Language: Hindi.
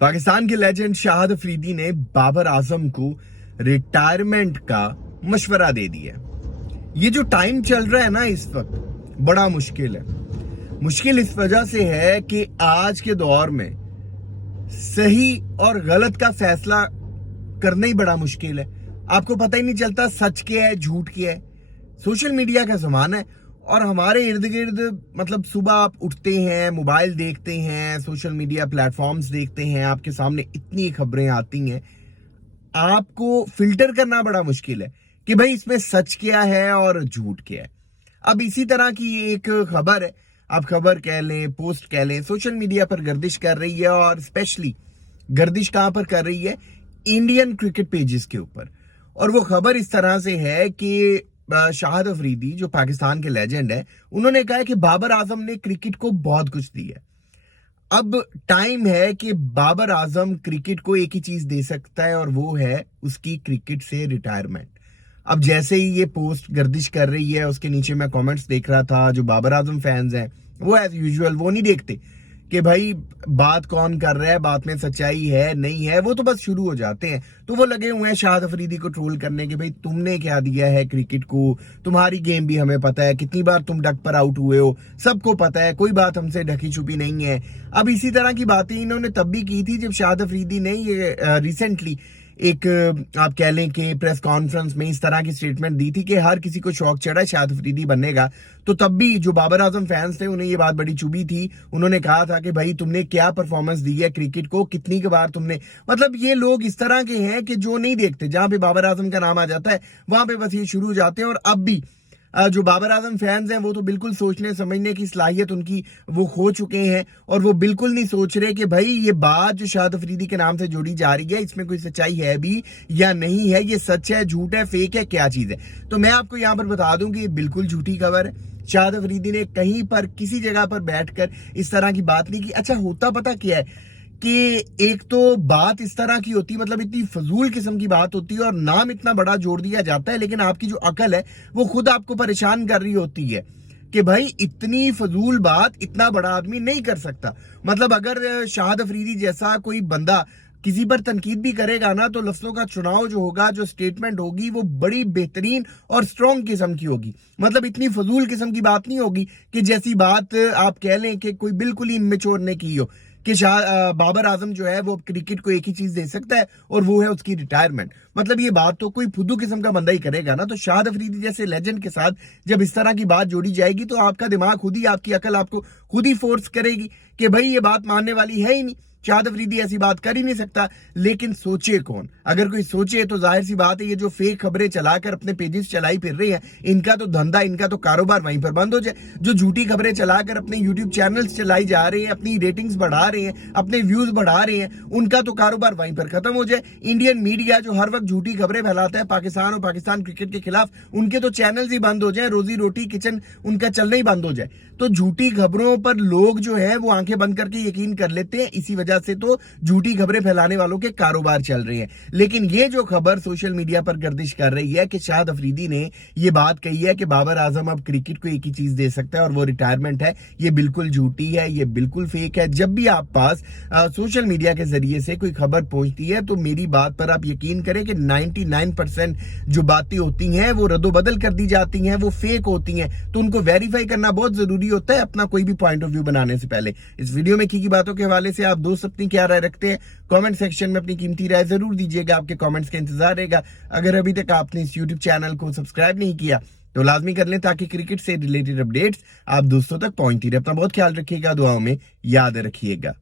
पाकिस्तान के लेजेंड शाहिद अफरीदी ने बाबर आजम को रिटायरमेंट का मशवरा दे दिया। ये जो टाइम चल रहा है ना इस वक्त बड़ा मुश्किल है। मुश्किल इस वजह से है कि आज के दौर में सही और गलत का फैसला करना ही बड़ा मुश्किल है। आपको पता ही नहीं चलता सच क्या है झूठ क्या है। सोशल मीडिया का जमाना है और हमारे इर्द गिर्द मतलब सुबह आप उठते हैं, मोबाइल देखते हैं, सोशल मीडिया प्लेटफॉर्म्स देखते हैं, आपके सामने इतनी खबरें आती हैं, आपको फिल्टर करना बड़ा मुश्किल है कि भाई इसमें सच क्या है और झूठ क्या है। अब इसी तरह की एक खबर है, आप खबर कह लें, पोस्ट कह लें, सोशल मीडिया पर गर्दिश कर रही है और स्पेशली गर्दिश कहां पर कर रही है? इंडियन क्रिकेट पेजेस के ऊपर। और वो खबर इस तरह से है कि शाहिद अफरीदी जो पाकिस्तान के लेजेंड है, उन्होंने कहा है कि बाबर आजम ने क्रिकेट को बहुत कुछ दिया। अब टाइम है कि बाबर आजम क्रिकेट को एक ही चीज दे सकता है और वो है उसकी क्रिकेट से रिटायरमेंट। अब जैसे ही ये पोस्ट गर्दिश कर रही है, उसके नीचे मैं कमेंट्स देख रहा था। जो बाबर आजम फैंस हैं वो एज यूजुअल वो नहीं देखते कि भाई बात कौन कर रहा है, बात में सच्चाई है नहीं है, वो तो बस शुरू हो जाते हैं। तो वो लगे हुए हैं शाहिद अफरीदी को ट्रोल करने के, भाई तुमने क्या दिया है क्रिकेट को, तुम्हारी गेम भी हमें पता है, कितनी बार तुम डक पर आउट हुए हो, सबको पता है, कोई बात हमसे ढकी छुपी नहीं है। अब इसी तरह की बातें इन्होंने तब भी की थी जब शाहिद अफरीदी ने ये रिसेंटली एक आप कह लें कि प्रेस कॉन्फ्रेंस में इस तरह की स्टेटमेंट दी थी कि हर किसी को शौक चढ़ा है शाहिद अफरीदी बननेगा। तो तब भी जो बाबर आजम फैंस थे उन्हें ये बात बड़ी चुभी थी। उन्होंने कहा था कि भाई तुमने क्या परफॉर्मेंस दी है क्रिकेट को, कितनी बार तुमने, मतलब ये लोग इस तरह के हैं कि जो नहीं देखते, जहां पे बाबर आजम का नाम आ जाता है वहां पे बस ये शुरू हो जाते हैं। और अब भी जो बाबर आजम फैंस हैं वो तो बिल्कुल सोचने समझने की सलाहियत उनकी वो खो चुके हैं और वो बिल्कुल नहीं सोच रहे कि भाई ये बात जो शाहिद अफरीदी के नाम से जोड़ी जा रही है इसमें कोई सच्चाई है भी या नहीं है, ये सच है, झूठ है, फेक है, क्या चीज है। तो मैं आपको यहां पर बता दूं कि ये बिल्कुल झूठी खबर है। शाहिद अफरीदी ने कहीं पर किसी जगह पर बैठकर इस तरह की बात नहीं की। अच्छा, होता पता क्या है कि एक तो बात इस तरह की होती है, मतलब इतनी फजूल किस्म की बात होती है और नाम इतना बड़ा जोड़ दिया जाता है, लेकिन आपकी जो अकल है वो खुद आपको परेशान कर रही होती है कि भाई इतनी फजूल बात इतना बड़ा आदमी नहीं कर सकता। मतलब अगर शाहिद अफरीदी जैसा कोई बंदा किसी पर तनकीद भी करेगा ना तो लफ्जों का चुनाव जो होगा, जो स्टेटमेंट होगी वो बड़ी बेहतरीन और स्ट्रॉन्ग किस्म की होगी। मतलब इतनी फजूल किस्म की बात नहीं होगी कि जैसी बात आप कह लें कि कोई बिल्कुल ही इमेच्योर ने की हो कि बाबर आजम जो है वो क्रिकेट को एक ही चीज दे सकता है और वो है उसकी रिटायरमेंट। मतलब ये बात तो कोई फुद्दू किस्म का बंदा ही करेगा ना। तो शाहिद अफरीदी जैसे लेजेंड के साथ जब इस तरह की बात जोड़ी जाएगी तो आपका दिमाग खुद ही, आपकी अकल आपको खुद ही फोर्स करेगी कि भाई ये बात मानने वाली है ही नहीं, शाहिद अफरीदी ऐसी बात कर ही नहीं सकता। लेकिन सोचे कौन? अगर कोई सोचे तो जाहिर सी बात है ये जो फेक खबरें चलाकर अपने पेजेस चलाई फिर रहे हैं, इनका तो धंधा, इनका तो कारोबार वहीं पर बंद हो जाए। जो झूठी खबरें चलाकर अपने यूट्यूब चैनल्स चलाई जा रहे हैं, अपनी रेटिंग्स बढ़ा रहे हैं, अपने व्यूज बढ़ा रहे हैं, उनका तो कारोबार वहीं पर खत्म हो जाए। इंडियन मीडिया जो हर वक्त झूठी खबरें फैलाता है पाकिस्तान और पाकिस्तान क्रिकेट के खिलाफ, उनके तो चैनल्स ही बंद हो जाए, रोजी रोटी किचन उनका चलना ही बंद हो जाए। तो झूठी खबरों पर लोग जो है वो आंखें बंद करके यकीन कर लेते हैं। इसी वजह से तो झूठी खबरें फैलाने वालों के कारोबार चल रहे हैं। लेकिन ये जो खबर सोशल मीडिया पर गर्दिश कर रही है कि शाहिद अफरीदी ने ये बात कही है कि बाबर आजम अब क्रिकेट को एक ही चीज दे सकता है और वो रिटायरमेंट है, ये बिल्कुल झूठी है, ये बिल्कुल फेक है। जब भी आप पास सोशल मीडिया के जरिए से कोई खबर पहुंचती है तो मेरी बात पर आप यकीन करें कि 99% जो बातें होती हैं वो रद्दोबदल कर दी जाती हैं, वो फेक होती हैं। तो उनको वेरीफाई करना बहुत जरूरी होता है अपना कोई भी पॉइंट ऑफ व्यू बनाने से पहले। इस वीडियो में की बातों के हवाले से आप दोस्त अपनी क्या राय रखते हैं कमेंट सेक्शन में अपनी कीमती राय जरूर दीजिएगा। आपके कमेंट्स का इंतजार रहेगा। अगर अभी तक आपने इस यूट्यूब चैनल को सब्सक्राइब नहीं किया तो लाजमी कर लें ताकि क्रिकेट से रिलेटेड अपडेट्स आप दोस्तों तक पहुंचती रहे। अपना बहुत ख्याल रखिएगा, दुआओं में याद रखिएगा।